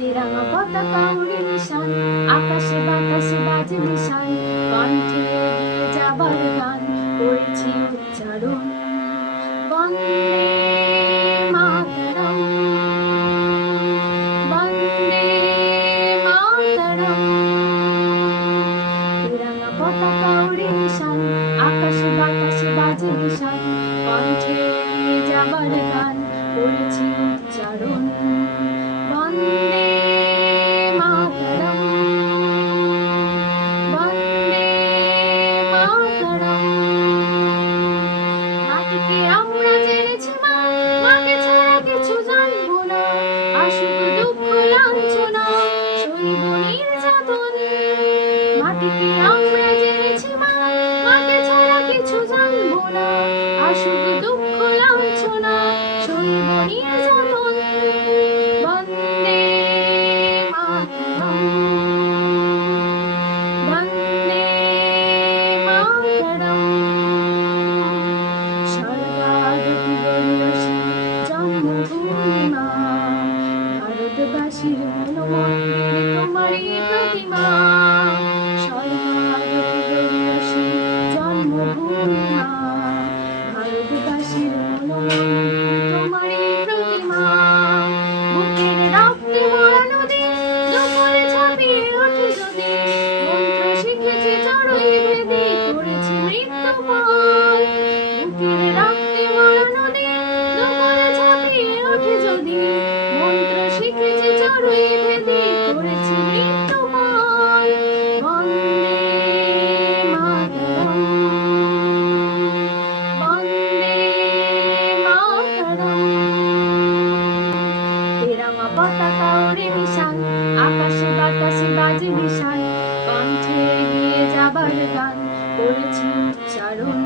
তেরাঙা পতাকা উড়ে নিশান, আকাশে বাতাসে বাজে নিশান, কণ্ঠে এগিয়ে যাবার গান করেছি উচ্চারণ। বন্দে মাতরম, বন্দে মাতরম। তেরাঙা পতাকা উড়ে নিশান, আকাশে বাতাসে বাজে নিশান, কণ্ঠে এগিয়ে যাবার গান করেছি উচ্চারণ। বন্দে মাতরম, বন্দে মাতরম। মাটিকে আমরা জেনেছি মা, মাকে ছাড়া কিছু জানবো না, আসুক দুঃখ লাঞ্ছনা সইব নির্যাতন। মাটিকে আমরা জেনেছি মা, মাকে ছাড়া কিছু জানবো না, আসুক দুঃখ লাঞ্ছনা সইব নির্যাতন। বন্দে মাতরম, বন্দে মাতরম। স্বর্গারতি গরিয়সী জন্মভূমি মা, ভারতবাসীর মনোমন্দিরে তোমারই প্রতিমা। স্বর্গারতি গরিয়সী জন্মভূমি মা, ভারতবাসীর মনোমন্দিরে তোমারই প্রতিমা। বুকের রক্তে ভরা নদী জঙ্গলে ঝাঁপিয়ে ওঠে যদি, মন্ত্র শিখেছে চড়ুই ভেদি করেছে মৃত্যুপাল। বুকের রক্তে ভরা নদী জঙ্গলে ঝাঁপিয়ে ওঠে যদি, মন্ত্র শিখেছে চড়ুই ভেদি করেছে মৃত্যুপাল। বন্দে মাতরম, বন্দে মাতরম। তেরাঙা পতাকা ওড়ে নিশান, আকাশে বাতাসে বাজে নিশান, কণ্ঠে এগিয়ে যাবার গান করেছি উচ্চারণ।